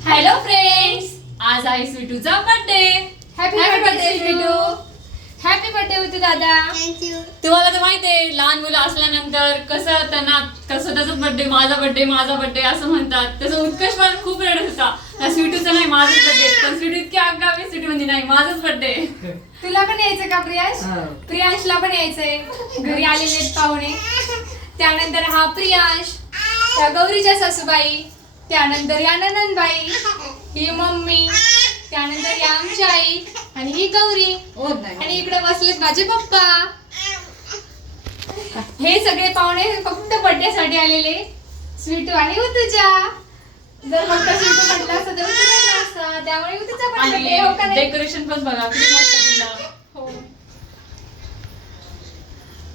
Hello friends आज आहे स्वीटूचा birthday happy birthday Sweetu happy birthday होतो दादा. थँक्यू तुम्हाला तर माहिती आहे लहान मुलं असल्यानंतर कसं त्यांना कसं त्याचा बर्थडे माझा बर्थडे माझा बर्थडे असं म्हणतात. त्याचा उत्कर्ष पण खूप रडत होता. स्वीटूचा नाही माझाच बर्थडे पण स्वीटू इतकी आगावी स्वीटू म्हणजे नाही माझाच बर्थडे तुला पण यायचं का प्रियांश? प्रियांशला पण यायचंय. घरी आलेले आहेत पाहुणे. त्यानंतर हा प्रियांश त्या गौरीच्या सासूबाई. त्यानंतर या ननंदबाई ही मम्मी त्यानंतर या आमची आई आणि ही गौरी आणि इकडे बसलेत माझे पप्पा हे सगळे पाहुणे फक्त बर्थडे साठी आलेले स्वीटू आणि उतूच्या जर फक्त स्वीटू म्हटलं असतं तर असतं त्यामुळे उतूचा पण birthday, हो का? डेकोरेशन पण बघा. हो.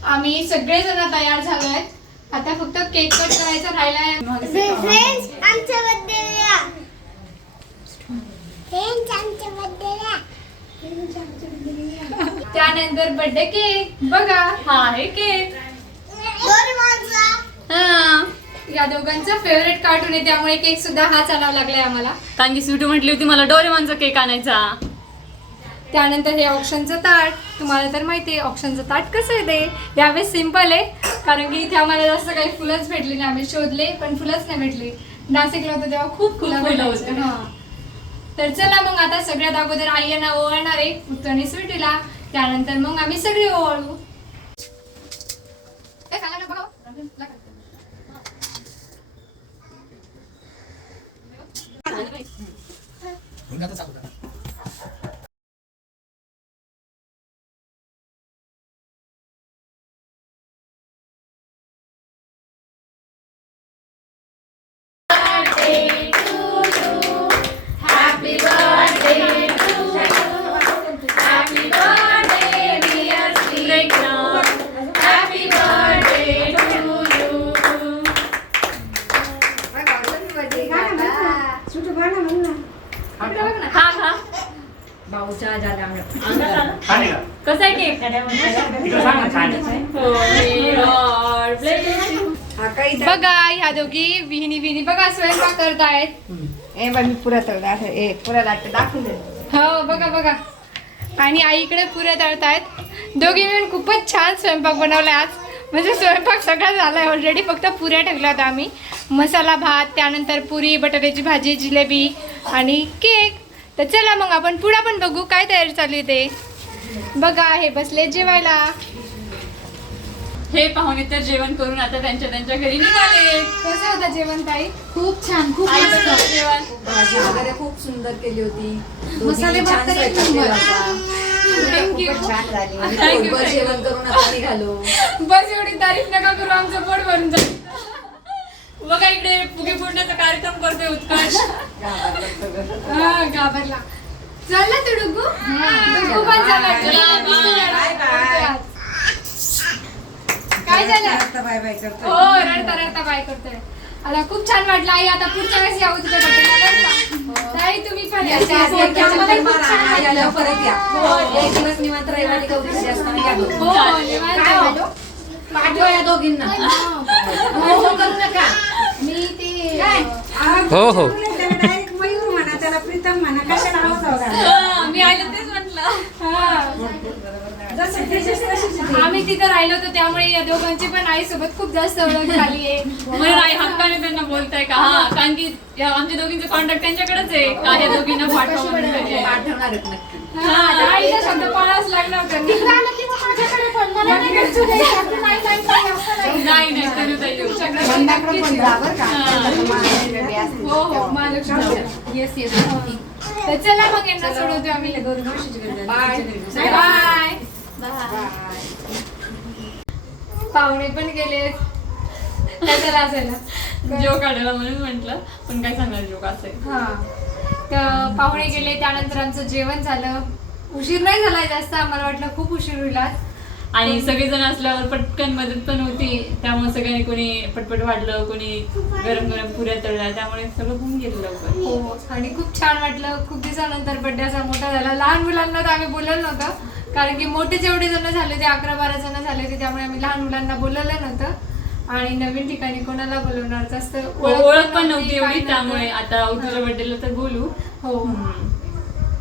आम्ही सगळेजण तयार झालोय आता फक्त केक कट करायचा राहिलाय फ्रेंड्स आमच्या बर्थडेला फ्रेंड्स आमच्या बर्थडेला त्यानंतर बर्थडे केक बघा हा आहे केक डोरेमॉनचा हा. या दोघांचा फेवरेट कार्टून आहे त्यामुळे केक सुद्धा हा चालावा लागलाय आम्हाला. कारण की स्वीटू म्हटली होती मला डोरेमॉनचा केक आणायचा. त्यानंतर हे ऑप्शनचं ताट तुम्हाला तर माहिती आहे ऑप्शनचं ताट कसं आहे ते. यावेळेस सिंपल आहे कारण की इथे आम्हाला जास्त काही फुलंच भेटली नाही आम्ही शोधले पण फुलंच नाही भेटली. नाशिकला होतं तेव्हा खूप फुलं. होते. हा. तर चला मग आता सगळ्यात अगोदर आईयांना ओवाळणार आहे उत्तू आणि स्वीटीला त्यानंतर मग आम्ही सगळे ओवाळू. ए, खाला ना, भाऊच्या झाल्या छान आहे का? कसा आहे तिकडे सांग ना, छान आहे. बघा ह्या दोघी विहिणी विहिणी बघा स्वयंपाक करतायत ए बाई मी पुरा तळला ए पुरा लाटते दाखवून दे हो बघा बघा. आणि आईकडे पुऱ्या तळतायत दोघी मिळून खूपच छान स्वयंपाक बनवलाय आज. म्हणजे स्वयंपाक सगळा झालाय ऑलरेडी फक्त पुऱ्या ठेवल्या होत्या आम्ही. मसाला भात त्यानंतर पुरी बटाट्याची भाजी जिलेबी आणि केक. तर चला मग आपण पुढं पण बघू काय तयारी चालू ते. बघा हे बसले जेवायला. हे पाहुणे तर जेवण करून आता त्यांच्या त्यांच्या घरी निघाले. कसं होतं जेवण ताई? खूप छान खूप जेवण? भाजी वगैरे खूप सुंदर केली होती. मसाले भात छान तर एक स्वयंपाक केला नंबर. होता. थँक्यू खूपच छान झाली. आम्ही Thank you, पोटभर thank you. जेवण करून आता निघालो. बस एवढी तारीफ नका करू आमचं पोट भरून जाईल. बघा इकडे फुगे फोडण्याचा कार्यक्रम करतोय उत्कर्ष. हा, घाबरला. चालला तू डुगू पण चला. काय झालं? बाय बाय करतो हो रडता रडता बाय करतोय. आता खूप छान वाटलं आई. आता पुढच्या वेळेस यावं तुझ्या बर्थडेला ताई तुम्ही पण या. आम्हाला खूप छान वाटलं. परत या. एक दिवस निवांत रविवारी गौरीची असताना या दोघी. हो निवांत. पाठवा या दोघींना. हो, हो, करू नका. मी ते हो हो. हा, मी आयला तेच म्हटलं. आम्ही तिथं राहिलो होतो त्यामुळे या दोघांची पण आई सोबत खूप जास्त ओळख झाली आहे. म्हणून आई हक्काने त्यांना बोलताय का? हा कारण की या आमच्या दोघींचे कॉन्टॅक्ट त्यांच्याकडेच आहे. का या दोघींना. पाठवणार हा, आईचा शब्द पाळावाच लागला होता. नाही नाही तरी ताई येऊ. हो हो महालक्ष्मी येस येस तर चला मग यांना सोडवतो आम्ही बाय बाय पाहुणे पण गेले त्याच्याला असायला जोक काढायला म्हणून म्हटलं पण काय सांगणार जोक असेल हा तर पाहुणे गेले त्यानंतर आमचं जेवण झालं उशीर नाही झाला जास्त आम्हाला वाटलं खूप उशीर होईल आज. आणि सगळेजण असल्यावर पटकन मदत पण होती. त्यामुळे सगळ्यांनी कोणी पटपट वाढलं कोणी गरम गरम पुऱ्या तळल्या त्यामुळे सगळं होऊन गेलं लवकर. हो आणि खूप छान वाटलं. खूप दिवसानंतर बड्डे असा मोठा झाला. लहान मुलांना तर आम्ही बोलवलं नव्हतं. कारण की मोठे जेवढे जण झाले ते अकरा बारा जण झाले होते त्यामुळे आम्ही लहान मुलांना बोलवलं नव्हतं. आणि नवीन ठिकाणी कोणाला बोलवणार? जास्त ओळख पण नव्हती एवढी. त्यामुळे आता हा. बर्थडेला तर बोलू. हो.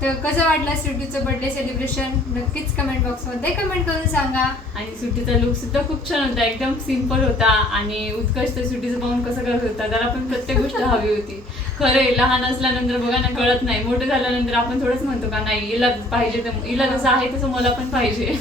तर कसं वाटलं सुट्टीचं बर्थडे सेलिब्रेशन नक्कीच कमेंट बॉक्समध्ये कमेंट करून सांगा. आणि सुट्टीचा लुक सुद्धा खूप छान होता. एकदम सिंपल होता आणि उत्कर्ष तर सुट्टीचं पाहून कसं करत होता त्याला पण प्रत्येक गोष्ट हवी होती. खरं लहान असल्यानंतर बघा ना कळत नाही. मोठं झाल्यानंतर आपण थोडंच म्हणतो का नाही हिला पाहिजे तर हिला जसं आहे तसं मला पण पाहिजे.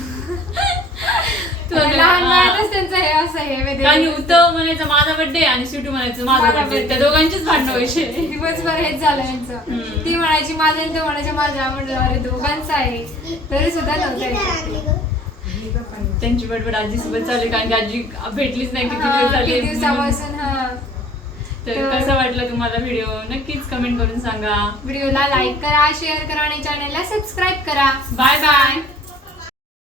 लहान हा. वयातच त्यांचं हे असं हे वेगळं. आणि उत्तव म्हणायचं माझा बर्थडे आणि स्वीटू म्हणायचं माझा माझा बर्थडे birthday. त्या दोघांचीच भांडणं व्हायचे. दिवसभर हेच झालं यांचं. हम्म. ती म्हणायची माझं आणि तो म्हणायचे माझा म्हटलं अरे दोघांचं आहे. तरी सुद्धा नव्हतं. त्यांची बडबड आजीसोबत चालू आहे, कारण की आजी भेटलीच नाही किती हा, दिवस किती झाले दिवसापासून हा. तर तर- कसं वाटलं तुम्हाला व्हिडिओ नक्कीच कमेंट करून सांगा. व्हिडिओला लाईक करा शेअर करा आणि चॅनलला सबस्क्राईब करा. Bye bye